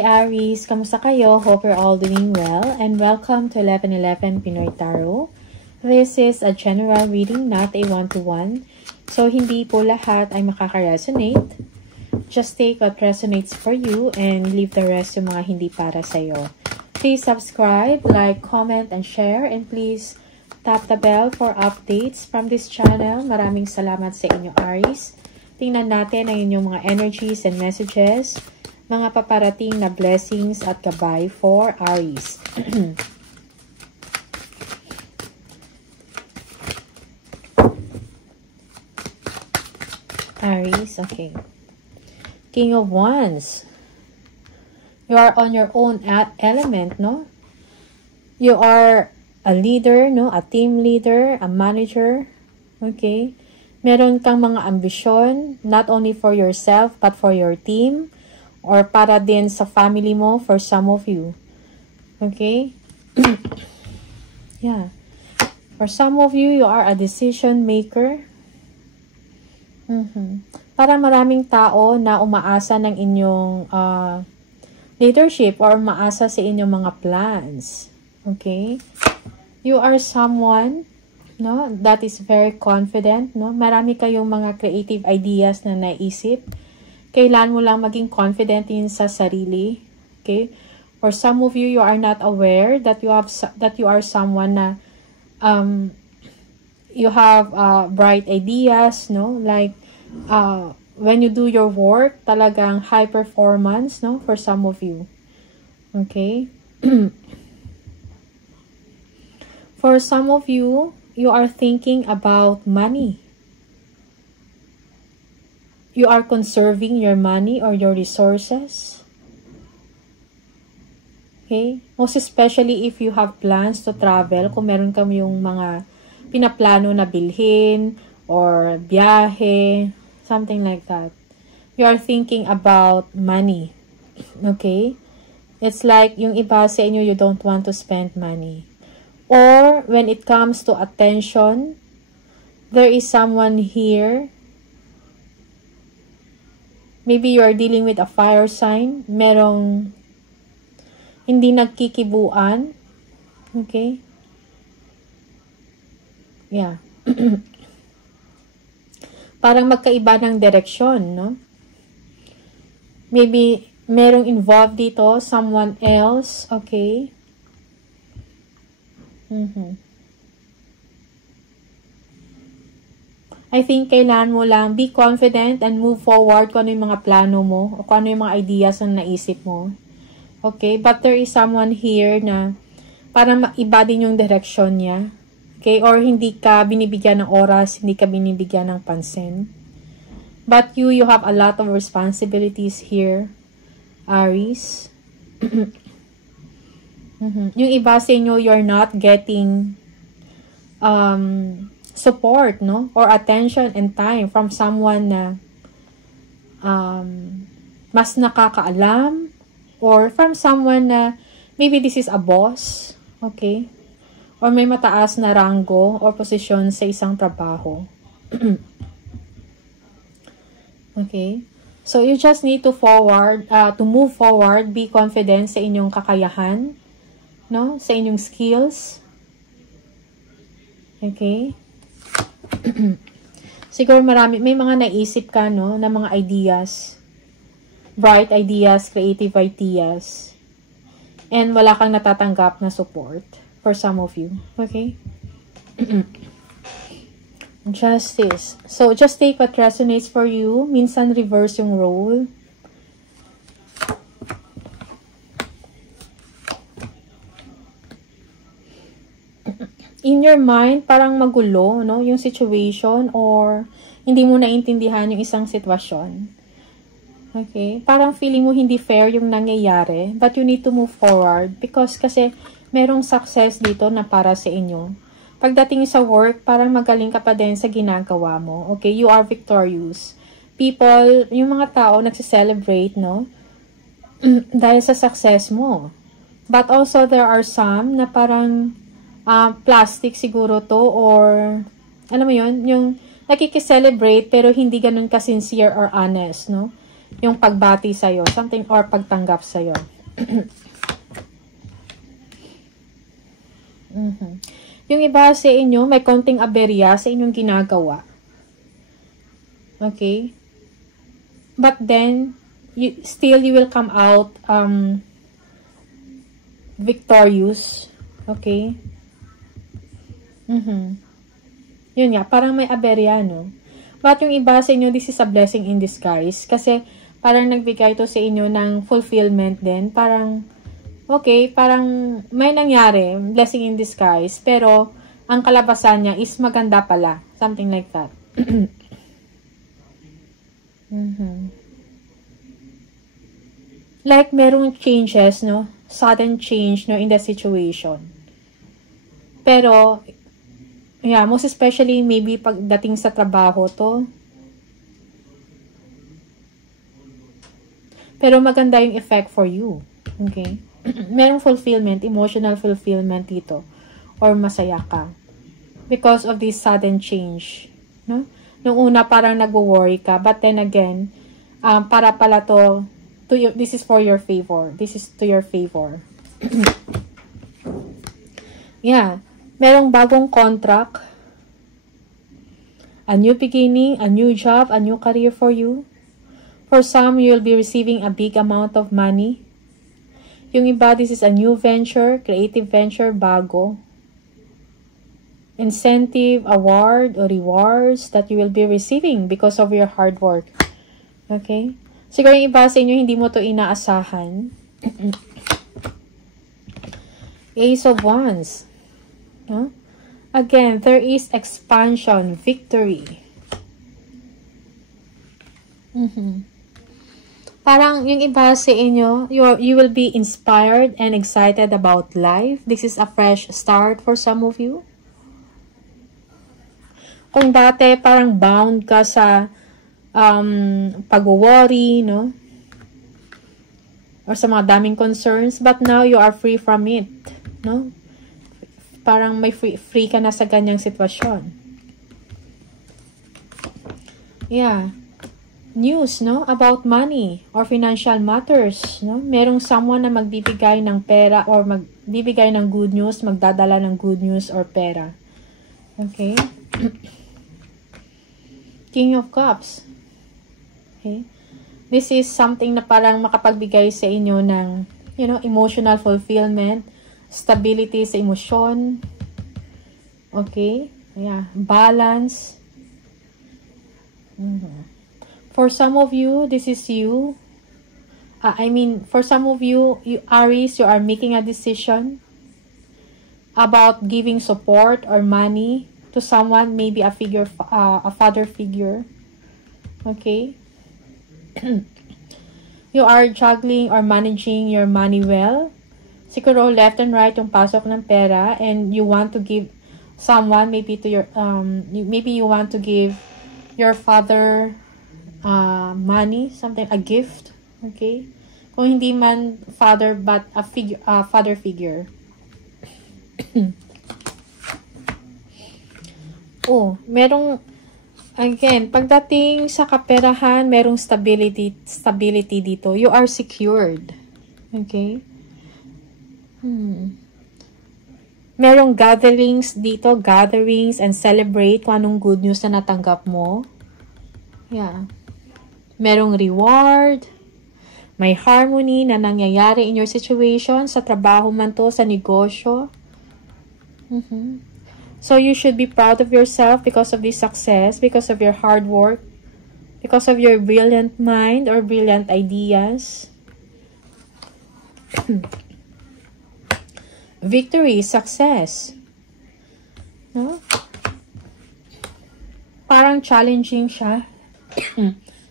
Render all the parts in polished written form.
Hi Aries, kamusta kayo? Hope you're all doing well and welcome to 1111 Pinoy Tarot. This is a general reading, not a one-to-one. So hindi po lahat ay makaka-resonate. Just take what resonates for you and leave the rest yung mga hindi para sa'yo. Please subscribe, like, comment, and share. And please tap the bell for updates from this channel. Maraming salamat sa inyo Aries. Tingnan natin ang inyong mga energies and messages. Mga paparating na blessings at gabay for Aries. Aries, okay. King of Wands. You are on your own element, no? You are a leader, no? A team leader, a manager, okay? Meron kang mga ambisyon, not only for yourself, but for your team. Or para din sa family mo for some of you. Okay? Yeah. For some of you, you are a decision maker. Para maraming tao na umaasa ng inyong leadership or umaasa sa inyong mga plans. Okay? You are someone, no, that is very confident, no? Marami kayong mga creative ideas na naisip. Kailan mo lang maging confident in sa sarili. Okay? For some of you, you are not aware that you are someone na you have bright ideas, no? Like when you do your work, talagang high performance, no? For some of you. Okay? For some of you, you are thinking about money. You are conserving your money or your resources. Okay? Most especially if you have plans to travel, kung meron kami yung mga pinaplano na bilhin or biyahe, something like that. You are thinking about money. Okay? It's like yung iba sa inyo, you don't want to spend money. Or when it comes to attention, there is someone here. Maybe you are dealing with a fire sign. Merong hindi nagkikibuan. Okay? Yeah. Parang magkaiba ng direksyon, no? Maybe merong involved dito, someone else. Okay? I think kailangan mo lang be confident and move forward kung ano yung mga plano mo o kung ano yung mga ideas na naisip mo. Okay? But there is someone here na parang iba din yung direction niya. Okay? Or hindi ka binibigyan ng oras, hindi ka binibigyan ng pansin. But you have a lot of responsibilities here, Aries. Yung iba sa inyo, you're not getting support, no? Or attention and time from someone na mas nakakaalam or from someone na maybe this is a boss, okay? Or may mataas na ranggo or posisyon sa isang trabaho. Okay? So you just need to move forward, be confident sa inyong kakayahan, no? Sa inyong skills. Okay? Siguro may mga naisip ka, no, na mga ideas, bright ideas, creative ideas, and wala kang natatanggap na support for some of you. Okay? Justice. So, just take what resonates for you. Minsan, reverse yung role. In your mind, parang magulo, no? Yung situation or hindi mo naintindihan yung isang sitwasyon. Okay? Parang feeling mo hindi fair yung nangyayari, but you need to move forward because kasi merong success dito na para sa inyo. Pagdating sa work, parang magaling ka pa din sa ginagawa mo. Okay? You are victorious. People, yung mga tao nagse-celebrate, no? Dahil sa success mo. But also, there are some na parang plastic siguro to or alam mo yun, yung nakikiselebrate pero hindi ganun ka-sincere or honest, no? yung pagbati sa'yo, something, or pagtanggap sa'yo. Yung iba sa inyo, may konting aberya sa inyong ginagawa. Okay? But then, you will come out victorious. Okay? Yun nga, parang may aberya, no? But yung iba sa inyo, this is a blessing in disguise. Kasi, parang nagbigay to sa inyo ng fulfillment din. Parang, okay, parang may nangyari, blessing in disguise, pero ang kalabasan niya is maganda pala. Something like that. Like, merong changes, no? Sudden change, no, in the situation. Pero, yeah, most especially, maybe pagdating sa trabaho to. Pero maganda yung effect for you. Okay? Merong fulfillment, emotional fulfillment dito. Or masaya ka. Because of this sudden change. No? Nung una parang nag-worry ka. But then again, para pala to this is for your favor. This is to your favor. Yeah. Merong bagong contract. A new beginning, a new job, a new career for you. For some, you'll be receiving a big amount of money. Yung iba, this is a new venture, creative venture, bago. Incentive, award, or rewards that you will be receiving because of your hard work. Okay? Siguro yung iba sa inyo, hindi mo to inaasahan. Ace of Wands. Huh? Again, there is expansion, victory. Parang yung iba sa inyo, you will be inspired and excited about life. This is a fresh start for some of you. Kung dati parang bound ka sa pag-worry, no? Or sa mga daming concerns, but now you are free from it, no? Parang may free ka na sa ganyang sitwasyon. Yeah. News, no? About money or financial matters, no? Merong someone na magbibigay ng pera or magbibigay ng good news, magdadala ng good news or pera. Okay? King of Cups. Okay? This is something na parang makapagbigay sa inyo ng, you know, emotional fulfillment, stability sa emosyon. Okay? Yeah. Balance. For some of you, this is you. For some of you, Aries, you are making a decision about giving support or money to someone, maybe a father figure. Okay? You are juggling or managing your money well. Siguro left and right yung pasok ng pera, and you want to give someone, maybe to your maybe you want to give your father money, something, a gift. Okay? Kung hindi man father, but a father figure. Merong, again, pagdating sa kaperahan, merong stability dito. You are secured. Okay? Merong gatherings dito, gatherings and celebrate kung anong good news na natanggap mo. Yeah. Merong reward. May harmony na nangyayari in your situation, sa trabaho man to, sa negosyo. So you should be proud of yourself because of this success, because of your hard work, because of your brilliant mind or brilliant ideas. Victory, success. No? Parang challenging siya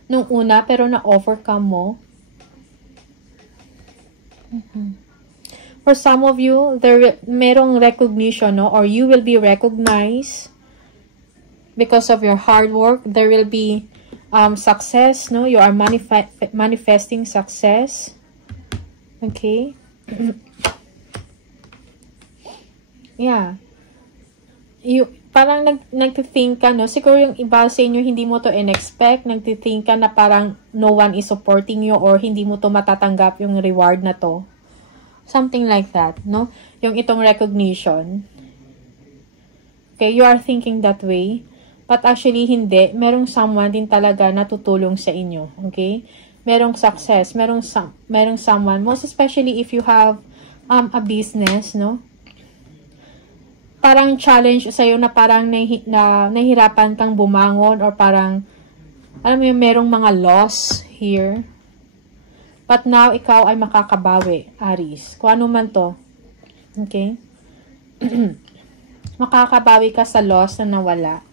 nung una, pero na-overcome mo. For some of you, merong recognition, no? Or you will be recognized because of your hard work. There will be success, no? You are manifesting success. Okay? Yeah. parang nagtithink ka, no? Siguro yung iba sa inyo, hindi mo to in-expect. Nagtithink ka na parang no one is supporting you or hindi mo to matatanggap yung reward na to. Something like that, no? Yung itong recognition. Okay, you are thinking that way. But actually, hindi. Merong someone din talaga na tutulong sa inyo. Okay? Merong success. Merong someone. Most especially if you have a business, no? Parang challenge sa'yo na parang nahihirapan kang bumangon or parang, alam mo yung merong mga loss here. But now, ikaw ay makakabawi, Aries. Kung ano man to. Okay? Makakabawi ka sa loss na nawala.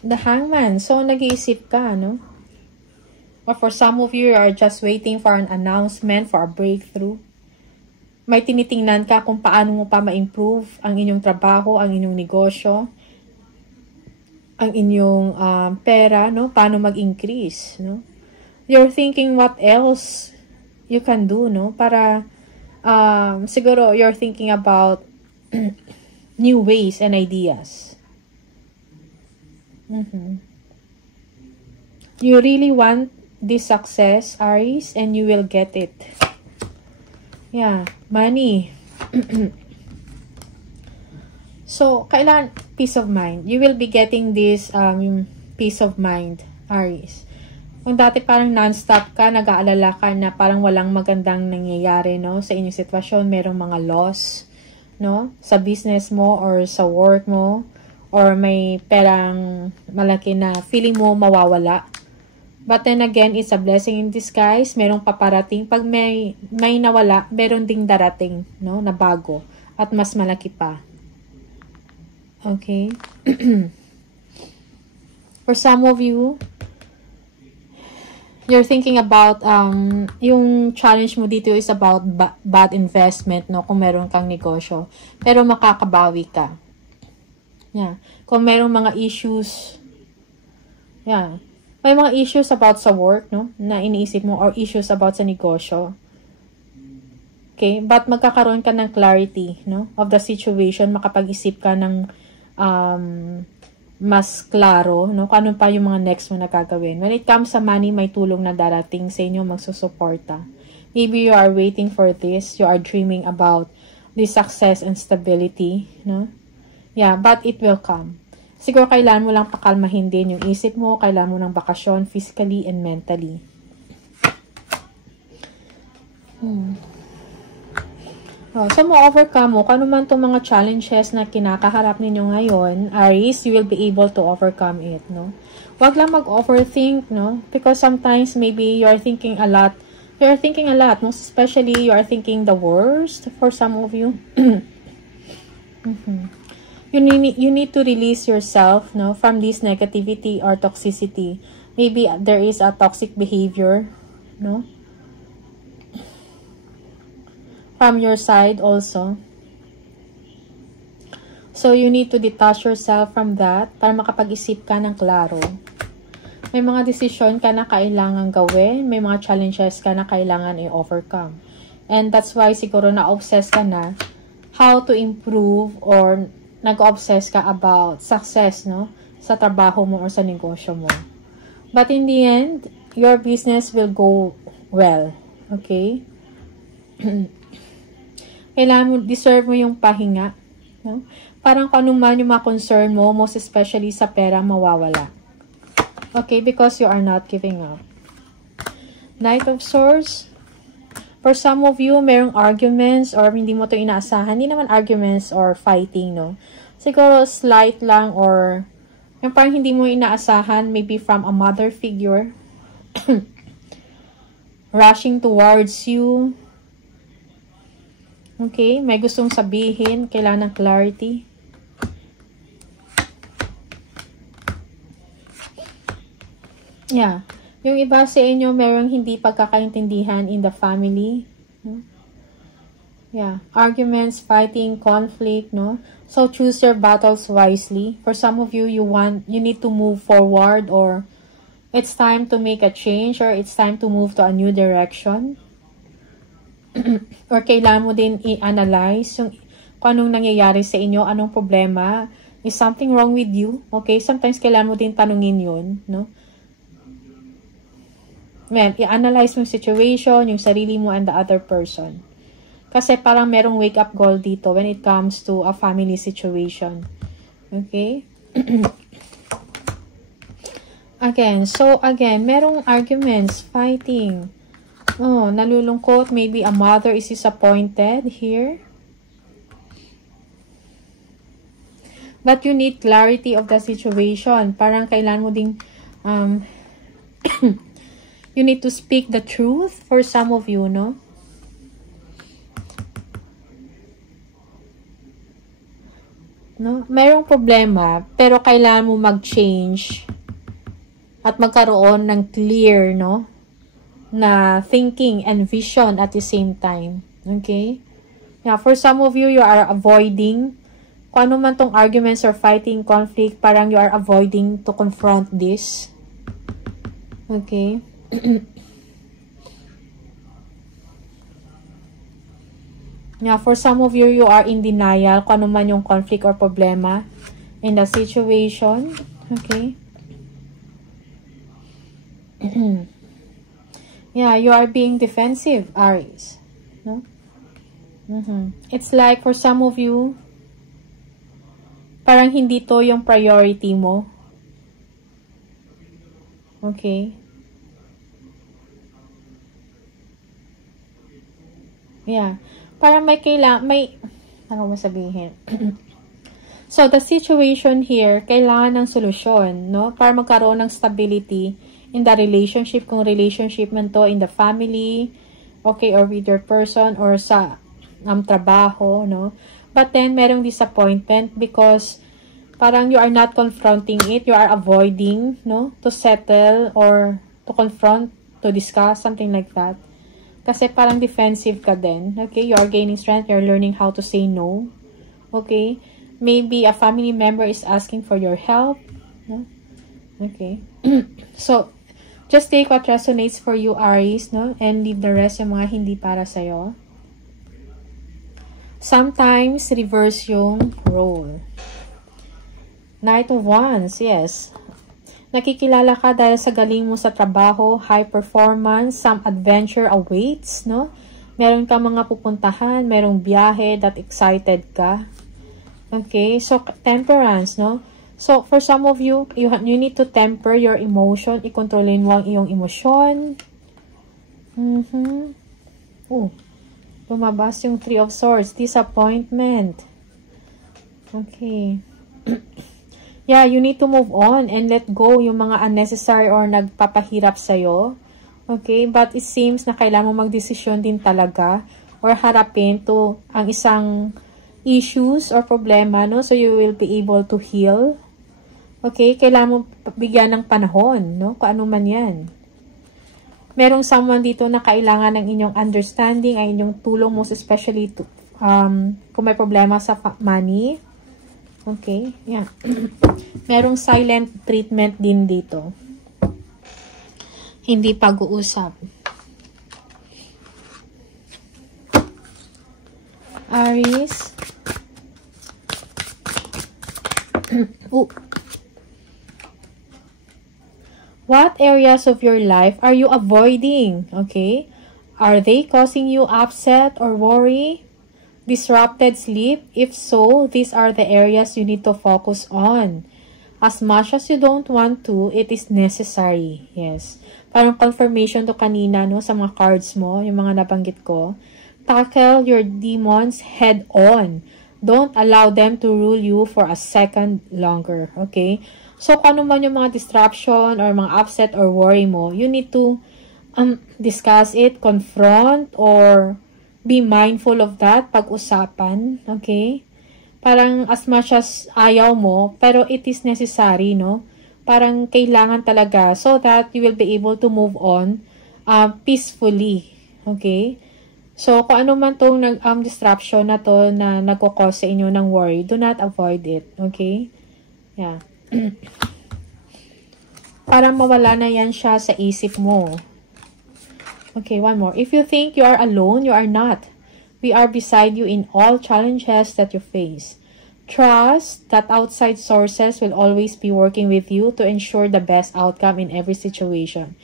The Hangman. So, nag-iisip ka, no? Or for some of you are just waiting for an announcement, for a breakthrough. May tinitingnan ka kung paano mo pa ma-improve ang inyong trabaho, ang inyong negosyo, ang inyong pera, no? Paano mag-increase, no? You're thinking what else you can do, no? Para, siguro, you're thinking about new ways and ideas. You really want this success, Aries, and you will get it. Yeah, money. So, kailan peace of mind? You will be getting this peace of mind, Aries. Kung dati parang non-stop ka, nag-aalala ka na parang walang magandang nangyayari, no? Sa inyong sitwasyon, merong mga loss, no? Sa business mo or sa work mo, or may perang malaki na feeling mo mawawala. But then again, it's a blessing in disguise. Merong paparating. Pag may nawala, meron ding darating, no? Na bago. At mas malaki pa. Okay? For some of you, you're thinking about, yung challenge mo dito is about bad investment, no? Kung meron kang negosyo. Pero makakabawi ka. Yeah. Kung merong mga issues, yeah. May mga issues about sa work, no? Na iniisip mo, or issues about sa negosyo. Okay? But magkakaroon ka ng clarity, no? Of the situation, makapag-isip ka ng mas klaro, no? Kung ano pa yung mga next mo na gagawin. When it comes sa money, may tulong na darating sa inyo, magsusuporta. Maybe you are waiting for this, you are dreaming about this success and stability, no? Yeah, but it will come. Siguro kailangan mo lang pakalmahin din yung isip mo, kailangan mo ng bakasyon physically and mentally. So, ma-overcome mo, kung ano man itong mga challenges na kinakaharap ninyo ngayon, Aries, you will be able to overcome it, no? Huwag lang mag-overthink, no? Because sometimes, maybe, you are thinking a lot. You are thinking a lot, most especially, you are thinking the worst for some of you. You need to release yourself, no, from this negativity or toxicity. Maybe there is a toxic behavior, no, from your side also. So, you need to detach yourself from that para makapag-isip ka ng klaro. May mga desisyon ka na kailangan gawin. May mga challenges ka na kailangan i-overcome. And that's why siguro na-obsess ka na how to improve or nag-obsess ka about success, no? Sa trabaho mo or sa negosyo mo. But in the end, your business will go well. Okay? Kailangan mo, deserve mo yung pahinga, no? Parang kung ano man yung mga concern mo, most especially sa pera, mawawala. Okay? Because you are not giving up. Knight of Swords. For some of you, merong arguments or hindi mo to inaasahan. Hindi naman arguments or fighting, no? Siguro slight lang or yung parang hindi mo inaasahan, maybe from a mother figure. Rushing towards you. Okay? May gustong sabihin. Kailangan ng clarity. Yeah. Yung iba sa inyo, merong hindi pagkakaintindihan in the family. No? Yeah. Arguments, fighting, conflict, no? So, choose your battles wisely. For some of you, you need to move forward or it's time to make a change or it's time to move to a new direction. Or kailangan mo din i-analyze yung kung anong nangyayari sa inyo, anong problema. Is something wrong with you? Okay? Sometimes kailangan mo din tanungin yun, no? I-analyze mo yung situation, yung sarili mo and the other person. Kasi parang merong wake-up call dito when it comes to a family situation. Okay? Again, merong arguments, fighting. Oh, nalulungkot. Maybe a mother is disappointed here. But you need clarity of the situation. Parang kailangan mo ding, you need to speak the truth for some of you, no? No? Mayroong problema, pero kailangan mo mag-change at magkaroon ng clear, no? Na thinking and vision at the same time. Okay? Yeah, for some of you, you are avoiding kung ano man tong arguments or fighting, conflict, parang you are avoiding to confront this. Okay? Yeah, for some of you, you are in denial kung ano man yung conflict or problema in the situation. Okay? Yeah, you are being defensive, Aries. No? It's like for some of you, parang hindi to yung priority mo. Okay? Yeah. Parang ano mo sabihin? So, the situation here, kailangan ng solusyon, no? Para magkaroon ng stability in the relationship, kung relationship man to in the family, okay, or with your person, or sa trabaho, no? But then, merong disappointment because parang you are not confronting it, you are avoiding, no? To settle or to confront, to discuss, something like that. Kasi parang defensive ka din. Okay? You are gaining strength. You're learning how to say no. Okay? Maybe a family member is asking for your help. No? Okay? So, just take what resonates for you, Aries, no? And leave the rest yung mga hindi para sa'yo. Sometimes, reverse yung role. Knight of Wands, yes. Nakikilala ka dahil sa galing mo sa trabaho, high performance, some adventure awaits, no? Meron ka mga pupuntahan, merong biyahe that excited ka. Okay, so temperance, no? So, for some of you, you need to temper your emotion, i-controlin mo ang iyong emosyon. Lumabas yung Three of Swords, disappointment. Okay. Yeah, you need to move on and let go yung mga unnecessary or nagpapahirap sa'yo. Okay? But it seems na kailangan mo magdesisyon din talaga or harapin to ang isang issues or problema, no? So, you will be able to heal. Okay? Kailangan mo bigyan ng panahon, no? Kung ano man yan. Merong someone dito na kailangan ng inyong understanding, ay inyong tulong, most especially to, kung may problema sa money. Okay, yeah. Merong silent treatment din dito. Hindi pag-uusap. Aries. What areas of your life are you avoiding? Okay. Are they causing you upset or worry? Disrupted sleep? If so, these are the areas you need to focus on. As much as you don't want to, it is necessary. Yes. Parang confirmation to kanina, no, sa mga cards mo, yung mga nabanggit ko. Tackle your demons head on. Don't allow them to rule you for a second longer. Okay? So, kung ano man yung mga disruption or mga upset or worry mo, you need to discuss it, confront, or be mindful of that, pag-usapan, okay? Parang as much as ayaw mo, pero it is necessary, no? Parang kailangan talaga so that you will be able to move on peacefully, okay? So, kung ano man tong disruption na to na nagkukos sa inyo ng worry, do not avoid it, okay? Yeah. Para mawala na yan siya sa isip mo. Okay, one more. If you think you are alone, you are not. We are beside you in all challenges that you face. Trust that outside sources will always be working with you to ensure the best outcome in every situation.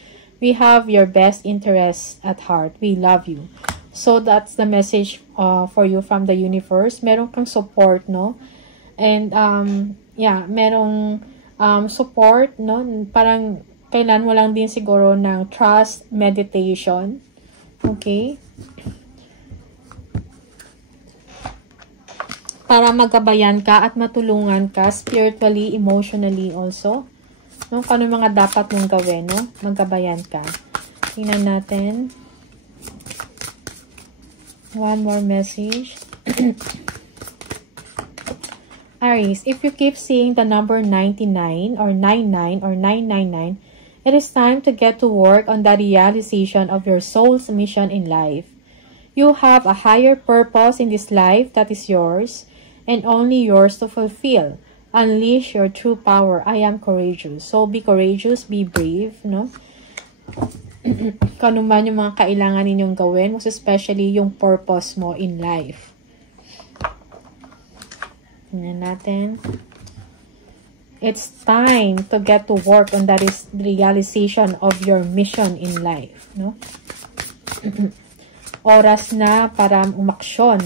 We have your best interests at heart. We love you. So that's the message for you from the universe. Meron kang support, no? And yeah, merong support, no? Parang kailan mo lang din siguro ng trust meditation. Okay? Para magabayan ka at matulungan ka spiritually, emotionally also. No? Kung ano mga dapat mong gawin, no? Magabayan ka. Tingnan natin. One more message. Aries, if you keep seeing the number 99 or 99 or 999, it is time to get to work on the realization of your soul's mission in life. You have a higher purpose in this life that is yours and only yours to fulfill. Unleash your true power. I am courageous. So, be courageous, be brave, no? Kung ano man yung mga kailangan ninyong gawin, most especially yung purpose mo in life. Tingnan natin. It's time to get to work on the realization of your mission in life, no? Oras na para umaksyon.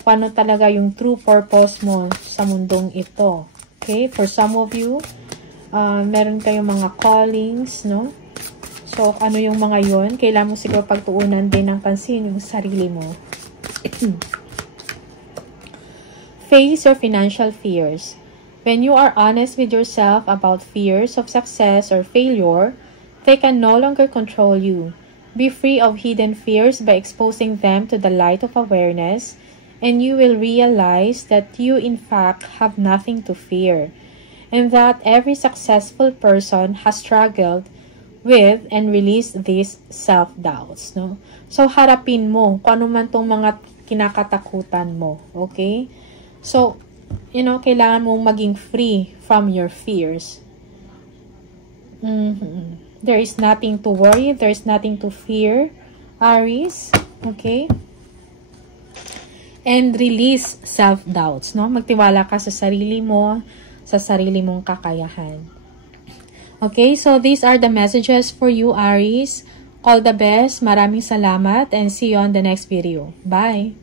Paano talaga yung true purpose mo sa mundong ito? Okay? For some of you, meron kayong mga callings, no? So, ano yung mga yon? Kailangan mo siguro pagtuunan din ng pansin yung sarili mo. Face your financial fears. When you are honest with yourself about fears of success or failure, they can no longer control you. Be free of hidden fears by exposing them to the light of awareness, and you will realize that you in fact have nothing to fear, and that every successful person has struggled with and released these self-doubts, no? So, harapin mo kung ano man tong mga kinakatakutan mo, okay? So, you know, kailangan mong maging free from your fears. There is nothing to worry. There is nothing to fear, Aries. Okay? And release self-doubts, no? Magtiwala ka sa sarili mo, sa sarili mong kakayahan. Okay, so these are the messages for you, Aries. All the best. Maraming salamat and see you on the next video. Bye!